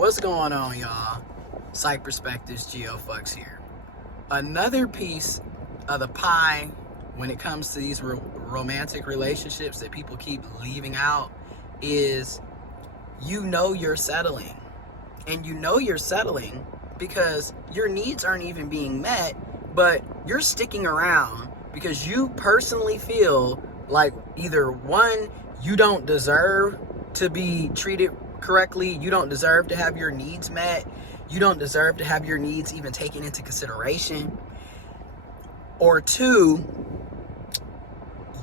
What's going on, y'all? Psych Perspectives, GeoFucks here. Another piece of the pie when it comes to these romantic relationships that people keep leaving out is you're settling. And you're settling because your needs aren't even being met, but you're sticking around because you personally feel like either one, you don't deserve to be treated correctly, you don't deserve to have your needs met, you don't deserve to have your needs even taken into consideration, or two,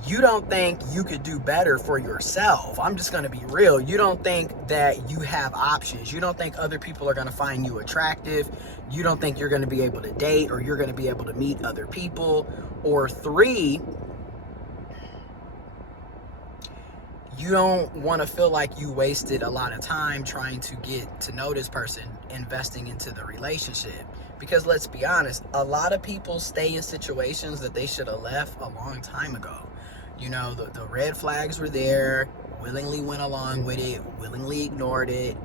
you don't think you could do better for yourself. I'm just going to be real. You don't think that you have options. You don't think other people are going to find you attractive. You don't think you're going to be able to date or you're going to be able to meet other people. Or three, you don't want to feel like you wasted a lot of time trying to get to know this person, investing into the relationship. Because let's be honest, a lot of people stay in situations that they should have left a long time ago. You know, the red flags were there, willingly went along with it, willingly ignored it.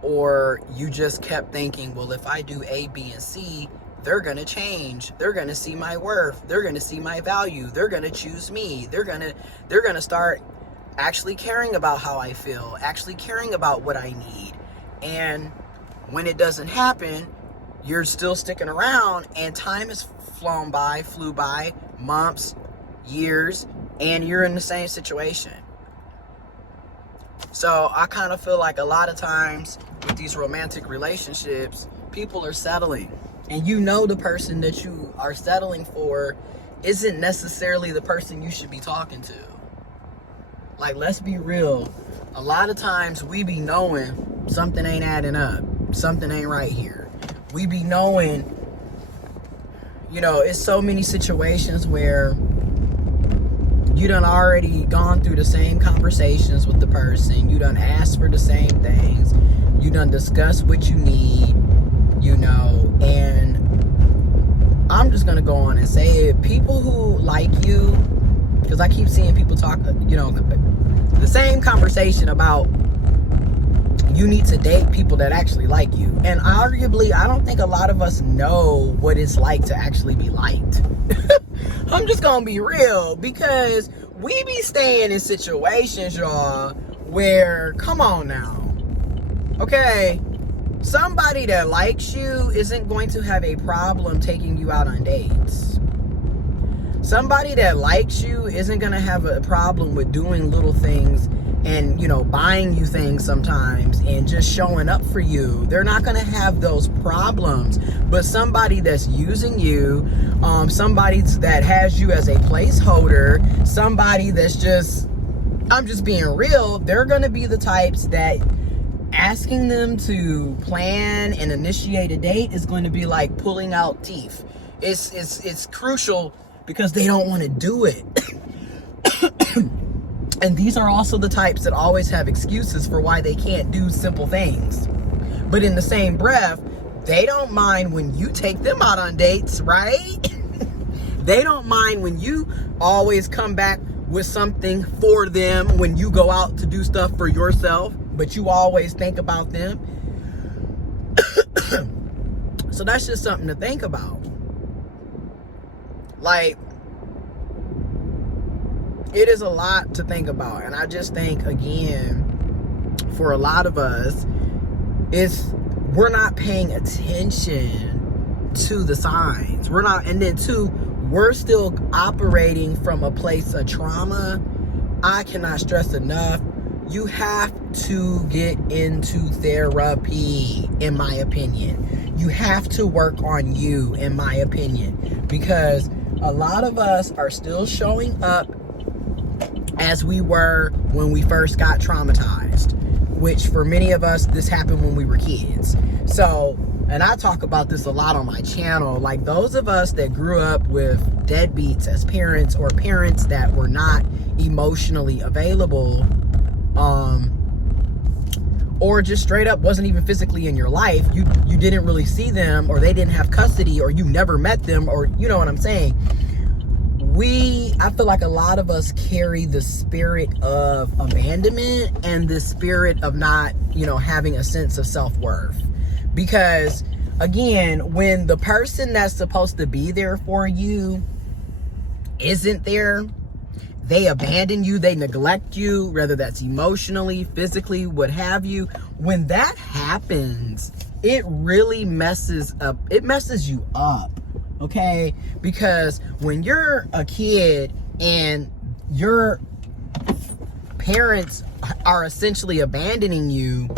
Or you just kept thinking, well, if I do A, B, and C, they're going to change. They're going to see my worth. They're going to see my value. They're going to choose me. They're going to start actually caring about how I feel, actually caring about what I need. And when it doesn't happen, you're still sticking around, and time has flew by, months, years, and you're in the same situation. So I kind of feel like a lot of times with these romantic relationships, people are settling. And the person that you are settling for isn't necessarily the person you should be talking to. Like, let's be real. A lot of times we be knowing something ain't adding up. Something ain't right here. We be knowing, it's so many situations where you done already gone through the same conversations with the person. You done asked for the same things. You done discussed what you need, and I'm just going to go on and say it. People who like you, because I keep seeing people talk, the same conversation about you need to date people that actually like you. And arguably, I don't think a lot of us know what it's like to actually be liked. I'm just gonna be real, because we be staying in situations, y'all, where, come on now, okay, somebody that likes you isn't going to have a problem taking you out on dates. Somebody that likes you isn't gonna have a problem with doing little things and, buying you things sometimes and just showing up for you. They're not going to have those problems. But somebody that's using you, somebody that has you as a placeholder, somebody that's just, I'm just being real, they're going to be the types that asking them to plan and initiate a date is going to be like pulling out teeth. It's crucial because they don't want to do it. And these are also the types that always have excuses for why they can't do simple things. But in the same breath, they don't mind when you take them out on dates, right? They don't mind when you always come back with something for them when you go out to do stuff for yourself, but you always think about them. So that's just something to think about. Like, it is a lot to think about. And I just think, again, for a lot of us, we're not paying attention to the signs. And then two, we're still operating from a place of trauma. I cannot stress enough, you have to get into therapy, in my opinion. You have to work on you, in my opinion, because a lot of us are still showing up as we were when we first got traumatized, which for many of us, this happened when we were kids. So, and I talk about this a lot on my channel, like those of us that grew up with deadbeats as parents, or parents that were not emotionally available, or just straight up wasn't even physically in your life, you didn't really see them, or they didn't have custody, or you never met them, or you know what I'm saying. I feel like a lot of us carry the spirit of abandonment and the spirit of not, having a sense of self-worth. Because, again, when the person that's supposed to be there for you isn't there, they abandon you, they neglect you, whether that's emotionally, physically, what have you. When that happens, it really messes you up, okay? Because when you're a kid and your parents are essentially abandoning you,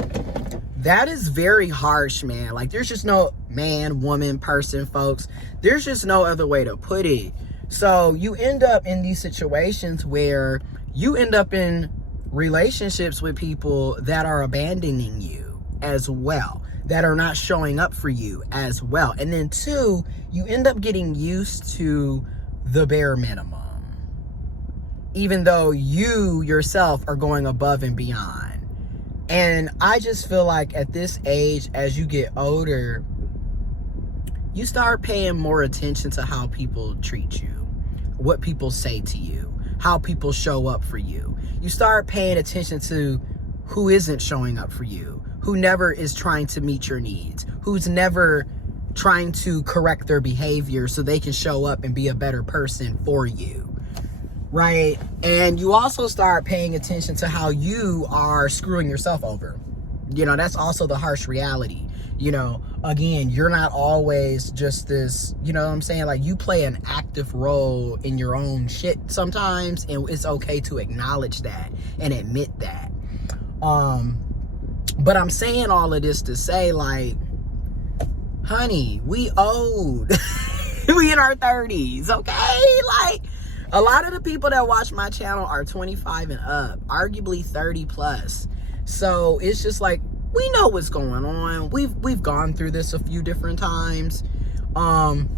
that is very harsh, man. Like, there's just no man, woman, person, folks. There's just no other way to put it. So you end up in these situations where you end up in relationships with people that are abandoning you as well, that are not showing up for you as well. And then 2, you end up getting used to the bare minimum, even though you yourself are going above and beyond. And I just feel like at this age, as you get older, you start paying more attention to how people treat you, what people say to you, how people show up for you. You start paying attention to who isn't showing up for you, who never is trying to meet your needs, who's never trying to correct their behavior so they can show up and be a better person for you, right? And you also start paying attention to how you are screwing yourself over. That's also the harsh reality. Again, you're not always just this, what I'm saying? Like, you play an active role in your own shit sometimes, and it's okay to acknowledge that and admit that. But I'm saying all of this to say, like, honey, we old. We in our 30s, okay? Like, a lot of the people that watch my channel are 25 and up, arguably 30 plus. So it's just like, we know what's going on. We've gone through this a few different times. And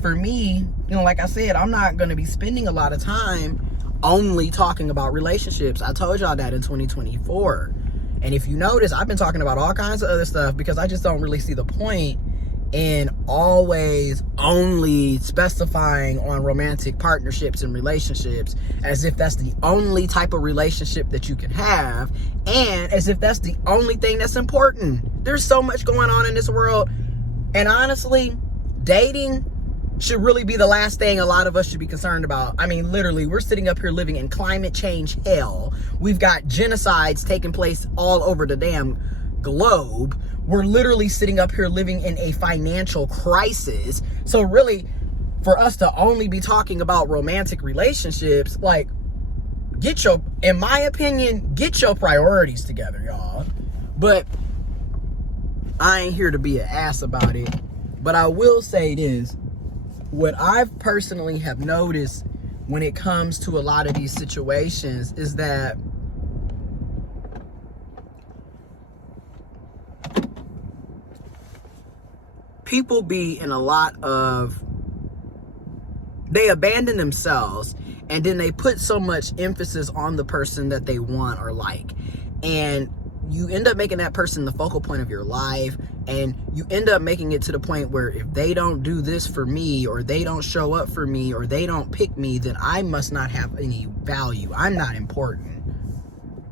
for me, like I said, I'm not going to be spending a lot of time only talking about relationships. I told y'all that in 2024. And if you notice, I've been talking about all kinds of other stuff because I just don't really see the point in always only specifying on romantic partnerships and relationships as if that's the only type of relationship that you can have, and as if that's the only thing that's important. There's so much going on in this world, and honestly, dating should really be the last thing a lot of us should be concerned about. I mean, literally, we're sitting up here living in climate change hell. We've got genocides taking place all over the damn globe. We're literally sitting up here living in a financial crisis. So really, for us to only be talking about romantic relationships, like, in my opinion, get your priorities together, y'all. But I ain't here to be an ass about it. But I will say this. What I've personally have noticed when it comes to a lot of these situations is that people be in a lot of, they abandon themselves, and then they put so much emphasis on the person that they want or like, and you end up making that person the focal point of your life, and you end up making it to the point where if they don't do this for me, or they don't show up for me, or they don't pick me, then I must not have any value. I'm not important.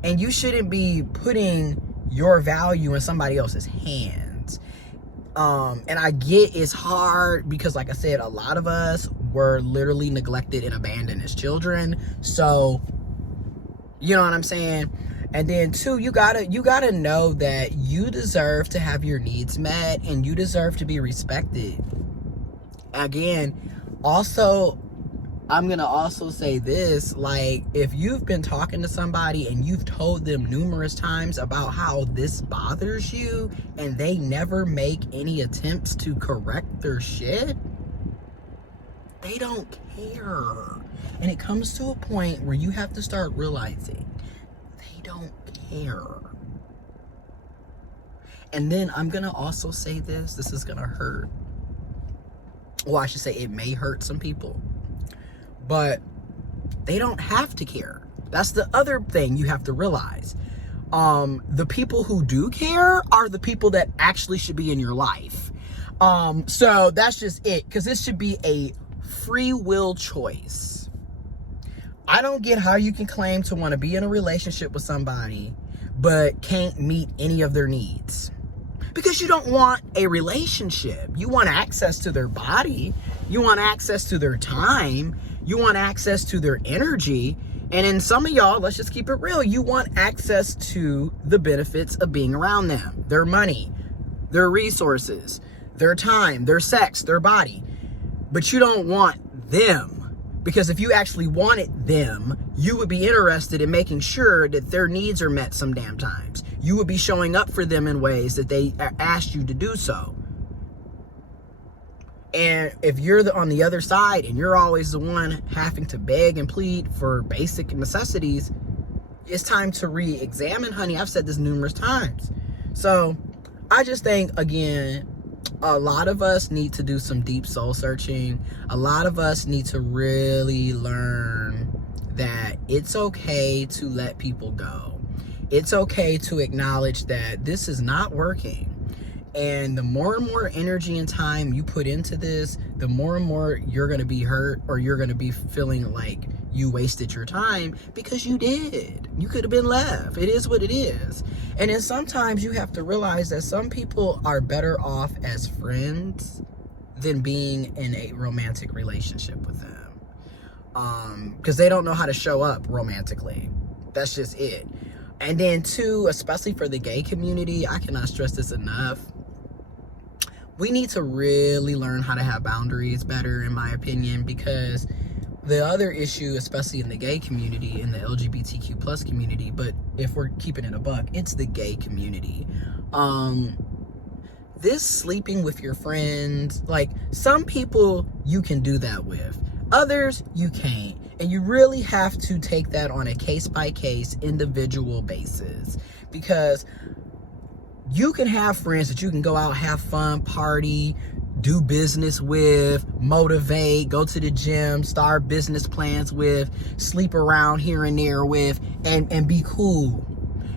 And you shouldn't be putting your value in somebody else's hands. And I get it's hard because, like I said, a lot of us were literally neglected and abandoned as children. So, you know what I'm saying? And then 2, you gotta know that you deserve to have your needs met, and you deserve to be respected. Again, also, I'm gonna also say this, like, if you've been talking to somebody and you've told them numerous times about how this bothers you, and they never make any attempts to correct their shit, they don't care. And it comes to a point where you have to start realizing they don't care. And then I'm gonna also say this is gonna hurt. Well, I should say it may hurt some people. But they don't have to care. That's the other thing you have to realize. The people who do care are the people that actually should be in your life. So that's just it. Because this should be a free will choice. I don't get how you can claim to want to be in a relationship with somebody but can't meet any of their needs. Because you don't want a relationship. You want access to their body. You want access to their time. You want access to their energy. And in some of y'all, let's just keep it real, you want access to the benefits of being around them. Their money, their resources, their time, their sex, their body. But you don't want them. Because if you actually wanted them, you would be interested in making sure that their needs are met some damn times. You would be showing up for them in ways that they asked you to do so. And if you're on the other side and you're always the one having to beg and plead for basic necessities, it's time to re-examine, honey. I've said this numerous times. So I just think, again, a lot of us need to do some deep soul searching. A lot of us need to really learn that it's okay to let people go. It's okay to acknowledge that this is not working. And the more and more energy and time you put into this, the more and more you're going to be hurt, or you're going to be feeling like you wasted your time, because you did. You could have been left. It is what it is. And then sometimes you have to realize that some people are better off as friends than being in a romantic relationship with them. Because they don't know how to show up romantically. That's just it. And then too, especially for the gay community, I cannot stress this enough. We need to really learn how to have boundaries better, in my opinion, because the other issue, especially in the gay community, in the LGBTQ plus community, but if we're keeping it a buck, it's the gay community. This sleeping with your friends, like, some people you can do that with, others you can't. And you really have to take that on a case-by-case, individual basis. Because you can have friends that you can go out, have fun, party, do business with, motivate, go to the gym, start business plans with, sleep around here and there with, and be cool.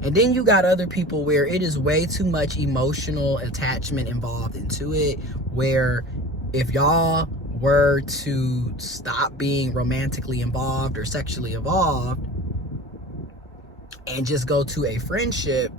And then you got other people where it is way too much emotional attachment involved into it, where if y'all were to stop being romantically involved or sexually involved and just go to a friendship,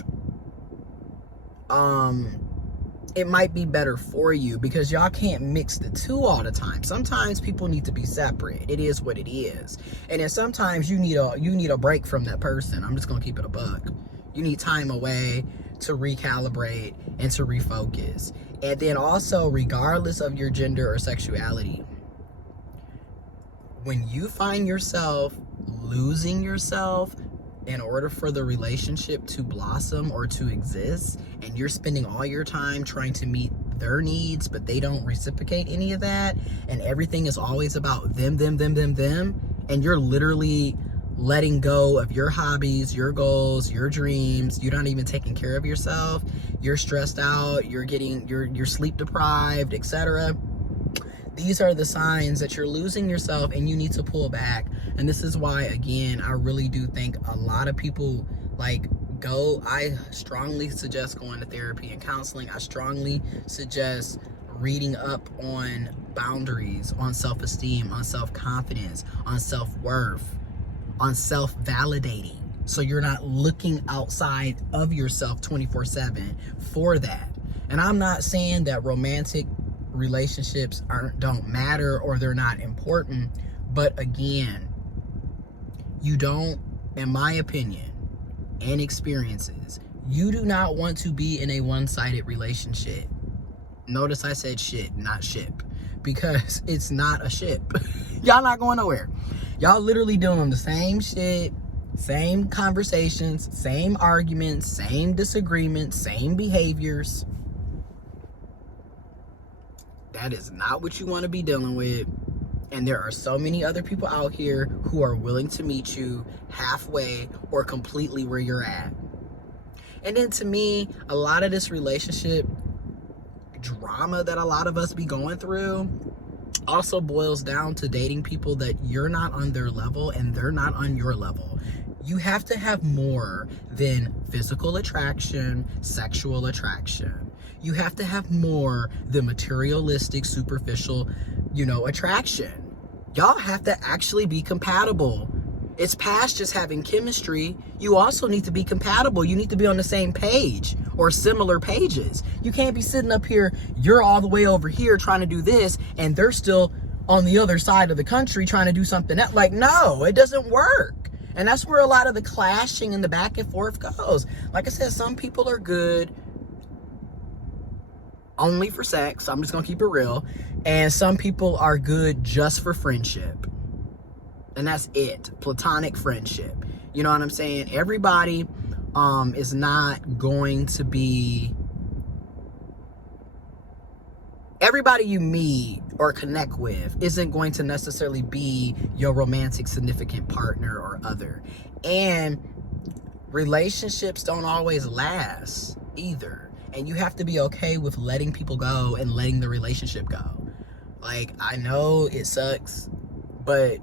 it might be better for you, because y'all can't mix the two all the time. Sometimes people need to be separate. It is what it is. And then sometimes you need a break from that person. I'm just gonna keep it a buck. You need time away to recalibrate and to refocus. And then also, regardless of your gender or sexuality, when you find yourself losing yourself in order for the relationship to blossom or to exist, and you're spending all your time trying to meet their needs, but they don't reciprocate any of that, and everything is always about them, and you're literally letting go of your hobbies, your goals, your dreams, you're not even taking care of yourself, you're stressed out, you're sleep deprived, etc. These are the signs that you're losing yourself and you need to pull back. And this is why, again, I really do think a lot of people I strongly suggest going to therapy and counseling. I strongly suggest reading up on boundaries, on self-esteem, on self-confidence, on self-worth, on self-validating. So you're not looking outside of yourself 24/7 for that. And I'm not saying that romantic relationships don't matter or they're not important, but again, you don't, in my opinion and experiences, you do not want to be in a one-sided relationship. Notice I said shit, not ship, because it's not a ship. Y'all not going nowhere. Y'all literally doing the same shit, same conversations, same arguments, same disagreements, same behaviors. That is not what you want to be dealing with. And there are so many other people out here who are willing to meet you halfway or completely where you're at. And then to me, a lot of this relationship drama that a lot of us be going through also boils down to dating people that you're not on their level and they're not on your level. You have to have more than physical attraction, sexual attraction. You have to have more than materialistic, superficial, attraction. Y'all have to actually be compatible. It's past just having chemistry. You also need to be compatible. You need to be on the same page or similar pages. You can't be sitting up here, you're all the way over here trying to do this, and they're still on the other side of the country trying to do something else. Like, no, it doesn't work. And that's where a lot of the clashing and the back and forth goes. Like I said, some people are good only for sex. I'm just gonna keep it real. And some people are good just for friendship. And that's it. Platonic friendship. You know what I'm saying? Everybody is not going to be... Everybody you meet or connect with isn't going to necessarily be your romantic significant partner or other. And relationships don't always last either. And you have to be okay with letting people go and letting the relationship go. Like, I know it sucks, but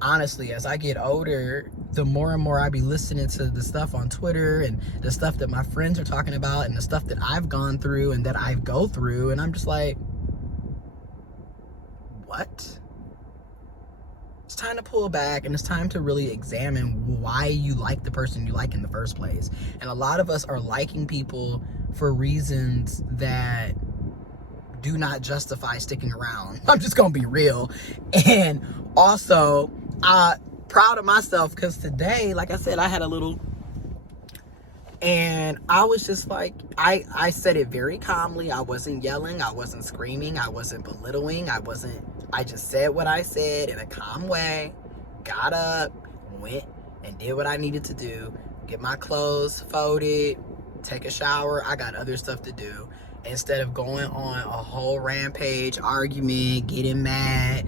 honestly, as I get older, the more and more I be listening to the stuff on Twitter and the stuff that my friends are talking about and the stuff that I've gone through and that I go through, and I'm just like, what? It's time to pull back, and it's time to really examine why you like the person you like in the first place. And a lot of us are liking people for reasons that do not justify sticking around. I'm just gonna be real. And also, proud of myself, because today, like I said, I had a little, and I was just like, I said it very calmly. I wasn't yelling, I wasn't screaming, I wasn't belittling, I just said what I said in a calm way, got up, went and did what I needed to do, get my clothes folded, take a shower. I got other stuff to do, instead of going on a whole rampage, argument, getting mad,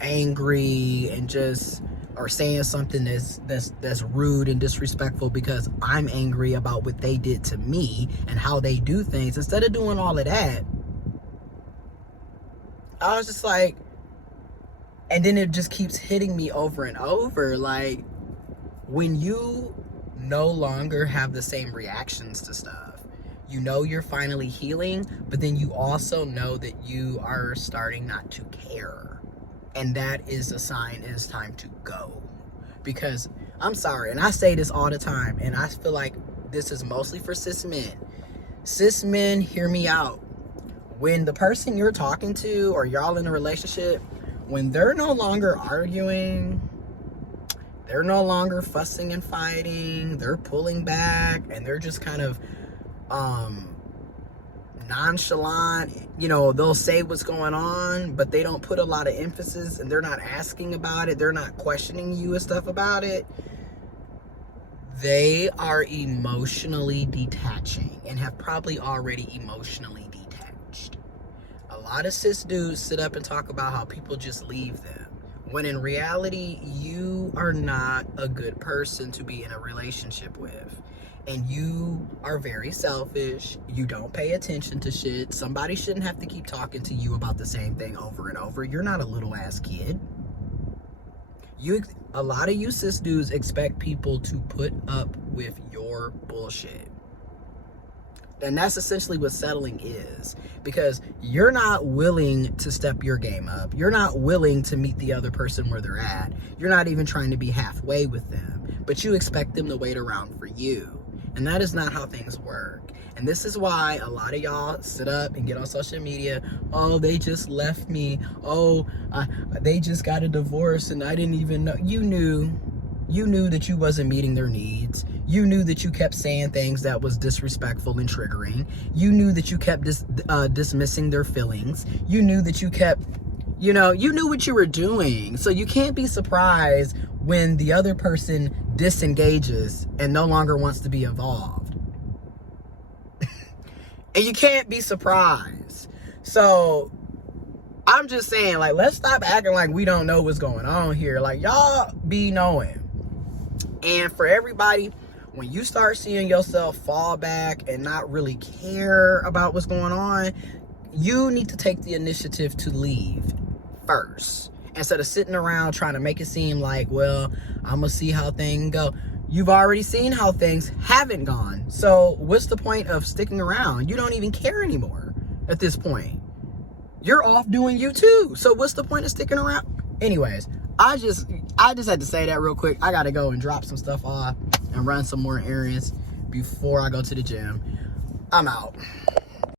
angry, and just, or saying something that's rude and disrespectful because I'm angry about what they did to me and how they do things. Instead of doing all of that, I was just like, and then it just keeps hitting me over and over, like, when you no longer have the same reactions to stuff, you know you're finally healing, but then you also know that you are starting not to care. And that is a sign it is time to go. Because, I'm sorry, and I say this all the time, and I feel like this is mostly for cis men. Cis men, hear me out. When the person you're talking to, or y'all in a relationship, when they're no longer arguing, they're no longer fussing and fighting, they're pulling back, and they're just kind of nonchalant, they'll say what's going on, but they don't put a lot of emphasis, and they're not asking about it, they're not questioning you and stuff about it. They are emotionally detaching and have probably already emotionally detached. A lot of cis dudes sit up and talk about how people just leave them, when in reality, you are not a good person to be in a relationship with. And you are very selfish. You don't pay attention to shit. Somebody shouldn't have to keep talking to you about the same thing over and over. You're not a little ass kid. A lot of you cis dudes expect people to put up with your bullshit. And that's essentially what settling is. Because you're not willing to step your game up. You're not willing to meet the other person where they're at. You're not even trying to be halfway with them. But you expect them to wait around for you. And that is not how things work. And this is why a lot of y'all sit up and get on social media. Oh, they just left me. Oh, they just got a divorce and I didn't even know. You knew that you wasn't meeting their needs. You knew that you kept saying things that was disrespectful and triggering. You knew that you kept dismissing their feelings. You knew that you kept, you knew what you were doing. So you can't be surprised when the other person disengages and no longer wants to be involved. And you can't be surprised. So I'm just saying, like, let's stop acting like we don't know what's going on here. Like, y'all be knowing. And for everybody, when you start seeing yourself fall back and not really care about what's going on, you need to take the initiative to leave first. Instead of sitting around trying to make it seem like, well, I'm going to see how things go. You've already seen how things haven't gone. So what's the point of sticking around? You don't even care anymore at this point. you're off doing you too. So what's the point of sticking around? Anyways, I just had to say that real quick. I gotta go and drop some stuff off and run some more errands before I go to the gym. I'm out.